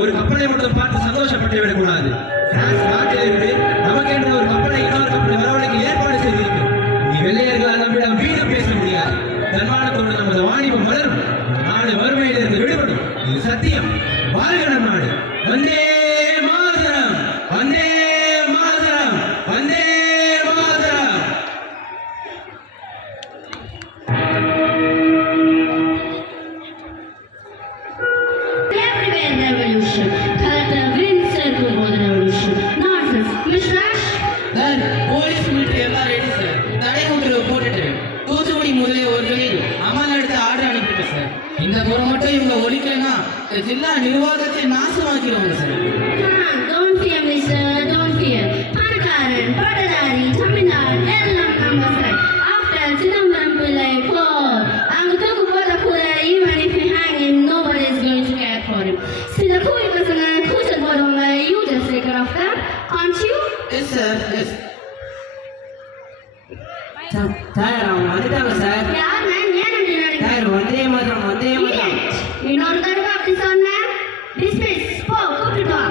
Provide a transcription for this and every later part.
ஒரு கப்பலை மட்டும் பார்த்து சந்தோஷப்பட்டு விடக்கூடாது. நாட்டிலிருந்து நமக்கு என்ற ஒரு கப்பலை இன்னொரு கப்பலை வரவழைக்க ஏற்பாடு செய்திருக்கிறோம். நீ வெள்ளையர்களால் நம்மிடம் வீடு பேச முடியாது. தன்மானத்தோடு நமது வாணிபம் வளரும். நாடு வறுமையிலிருந்து விடுபடும். இது சத்தியம். வாழ்க நம் நாடு. வந்தே மாதரம், வந்தே மாதரம், வந்தே மாதரம். போலீஸ் மிலிட்டரி எல்லாம் ரெடி சார். தடை உத்தரவு போட்டுட்டு தூத்துக்குடி முதலே ஒரு வெளியில் அமல் எடுத்து ஆர்டர் அனுப்பிட்டேன் சார். இந்த முறை மட்டும் இவங்க ஒழிக்கலைன்னா ஜில்லா நிர்வாகத்தை நாசமாக்கிடுவாங்க sir. Don't fear, mister, don't fear. பணக்காரன், பட்டதாரி, தமிழ்நாடு எல்லாம் நம்ம sir. After Chidambaram Pillai fall, அங்க தூக்கு போட கூட even if you hang him, nobody is going to care for him. சில கூலி பசங்க கூச்சல் போடுவாங்க. You just take care of them, aren't you? Yes sir, yes. Sir அவங்க வந்துட்டாங்க சார். யார் மேன் ஏன் அப்படி நடிக்கிறீங்க? சார் வந்தே மாதரம், வந்தே மாதரம். இன்னொரு தடவை அப்படி சொன்ன டிஸ்மிஸ் போ, கூப்பிட்டு வா.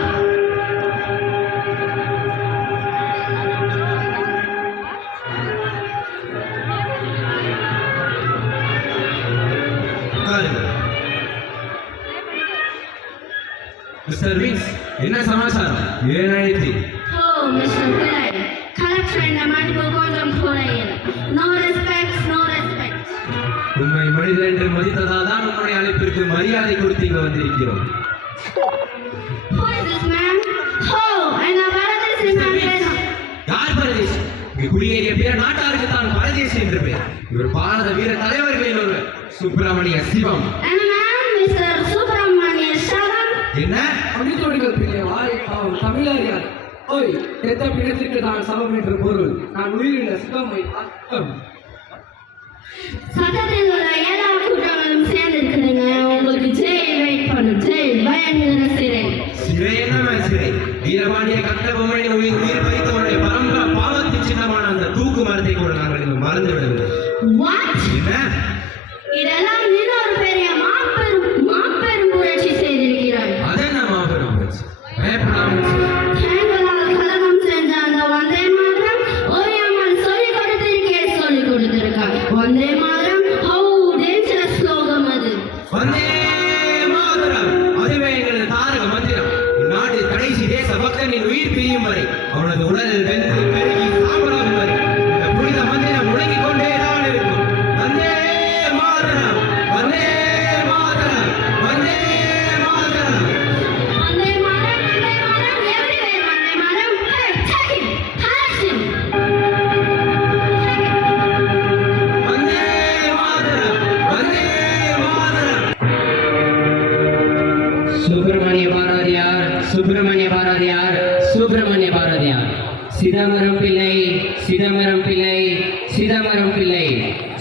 மிஸ்டர் வின்ஸ், என்ன சமாச்சாரம்? ஏனாயிற்று? ஓ மிஸ்டர் பிள்ளை, கலெக்டர் என்ன மாட்டுக்கு கொஞ்சம் குறையல. No respect, no respect. உண்மை மனிதர் என்று மதித்ததால் தான் உன்னுடைய அழைப்பிற்கு மரியாதை கொடுத்து இங்கு வந்திருக்கிறோம். Who is this man? Oh, என்ன பரதேசி man வேணும். யார் பரதேசி? இங்கு குடியேறிய பிற நாட்டாருக்கு தான் பரதேசி என்று பெயர். இவர் பாரத வீர தலைவர்களில் ஒருவர். சுப்பிரமணிய சிவம். என்ன மேம் மிஸ்டர் சுப்பிரமணிய சிவம்? என்ன? அமித்தோடுகள் பிள்ளை வாய் பாவம் தமிழறியார். ஓய், எத்த பிணத்திற்கு நான் சமம் என்று பொருள். நான் உயிரிழந்த சிவமை அர்த்தம். சட்டத்தில் உள்ள எல்லா கூட்டங்களும் சேர்ந்து இருக்குதுங்க. உங்களுக்கு ஜெயில் வெயிட் பண்ணும். ஜெயில் பயங்கர சிறை. சிறை என்ன சிறை? வீரபாண்டிய கட்டபொம்மனின் உயிர் வைத்தவருடைய பரம்பர பாவத்தின் சின்னமான அந்த தூக்கு மரத்தை கூட நாங்கள் மறந்து விடவில்லை. What? என்ன? இதெல்லாம் இன்னொரு பெரிய மாபெரும் புரட்சி செய்திருக்கிறார். அதென்ன மாபெரும் புரட்சி? பயப்படாமல் தேங்கலால் கலகம் செஞ்ச அந்த வந்தே மாதரம் ஓயாமல் சொல்லிக் கொடுத்திருக்கார். வந்தே மாதரம் how dangerous ஸ்லோகம் அது. வந்தே மாதரம் அதுவே எங்களது தாரக மந்திரம். இந்நாடு கடைசி தேச பக்தனின் உயிர் பிரியும் வரை, அவனது உடலில் வெந்து பெருகி சாம்பலாகும் வரை இந்த புனித மந்திரம் முழங்கிக் கொண்டேதான் இருக்கும். Vande Mataram, Vande Mataram, Vande Mataram. Vande Mataram, Vande Mataram, everywhere Vande Mataram. Hey, take him, arrest him. Vande Mataram, Vande Mataram. Subramaniya Bharathiyar, Subramaniya Bharathiyar, Subramaniya Bharathiyar. Chidambaram Pillai, Chidambaram Pillai, Chidambaram Pillai.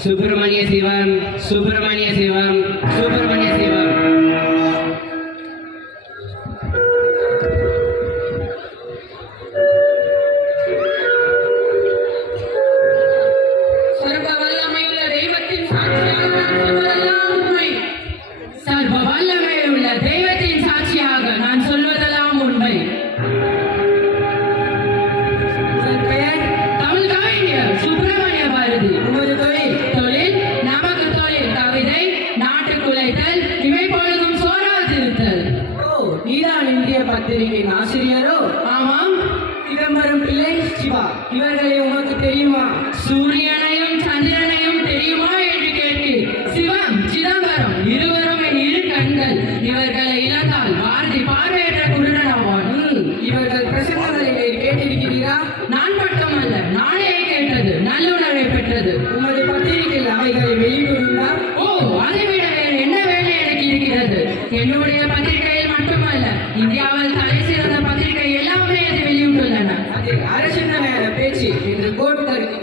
Subramaniya சிவம், சுப்பிரமணிய சிவம், சுப்பிரமணிய சிவம். சர்வ வல்லமையுள்ள தெய்வத்தின் சாட்சியாக நான் சொல்வதெல்லாம் உண்மை. சர்வ வல்லமையுள்ள தெய்வத்தின் சாட்சியாக நான் சொல்வதெல்லாம் உண்மை. தமிழ் கவிஞர் சுப்பிரமணிய பாரதி. உமது தொழில் நமக்கு தொழில் கவிதை, நாட்டுக்குலைத்தல், என்னுடைய பத்திரிகையில் மட்டுமல்ல, இந்தியாவில் தலை சிறந்த பத்திரிகை எல்லாமே அதை வெளியிட்டுள்ளன. அது அரசின் பேச்சு என்று கோர்ட் தருகிறது.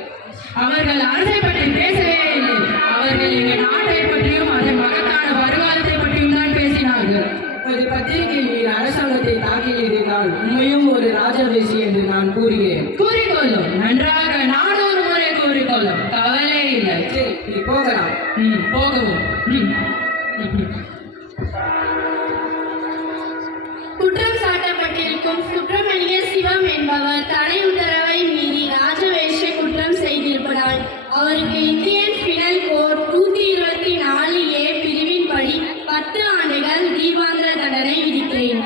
அவர்கள் அரசை பற்றி பேசவே இல்லை. அவர்கள் எங்கள் நாட்டை பற்றியும் அதன் மகத்தான வருங்காலத்தை பற்றியும் தான் பேசினார்கள். ஒரு பத்திரிகையில் அரசாங்கத்தை தாக்கியிருந்தால் உண்மையும் ஒரு ராஜவேசி என்று நான் கூறுகிறேன். கூறிக்கொள்ளும், நன்றாக 400 முறை கூறிக்கொள்ளும், கவலை இல்லை. சரி, நீ போகலாம். போகவும். குற்றம் சாட்டப்பட்டிருக்கும் சுப்பிரமணிய சிவம் என்பவர் தடை உத்தரவை மீறி ராஜவேஷ குற்றம் செய்திருப்பதால் அவருக்கு இந்தியன் பினல் கோட் 124A பிரிவின்படி 10 ஆண்டுகள் தீபாந்திர தண்டனை விதிக்கிறேன்.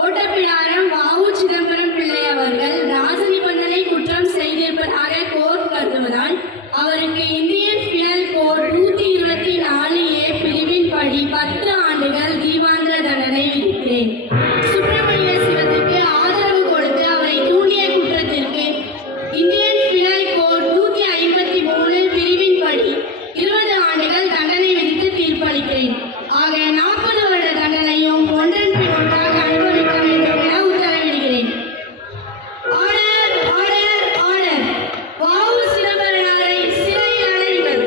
ஓட்டப்பிடாரம் வ.உ. சிதம்பரம் பிள்ளை அவர்கள் ராஜ நிபந்தனை குற்றம் செய்திருப்பதாக கோர்ட் கருதுவதால் அவருக்கு இந்தியன் பினல் கோட் 124A பிரிவின்படி 10 ஆண்டுகள் தீபாந்திர தண்டனை விதிக்கிறேன். சுப்பிரமணிய சிவத்துக்கு ஆதரவு கொடுத்து அவரை தூண்டிய குற்றத்திற்கு இந்தியன் பினல் கோட் 153 பிரிவின்படி 20 ஆண்டுகள் தண்டனை விதித்து தீர்ப்பளிக்கிறேன். ஆக 40 வருட தண்டனையும் ஒன்றன் பின் ஒன்றாக அனுபவிக்க வேண்டும் என உத்தரவிடுகிறேன். Order, order, order. வ.உ. சிதம்பரனாரை சிறையில் அடையுங்கள்.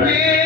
Hey!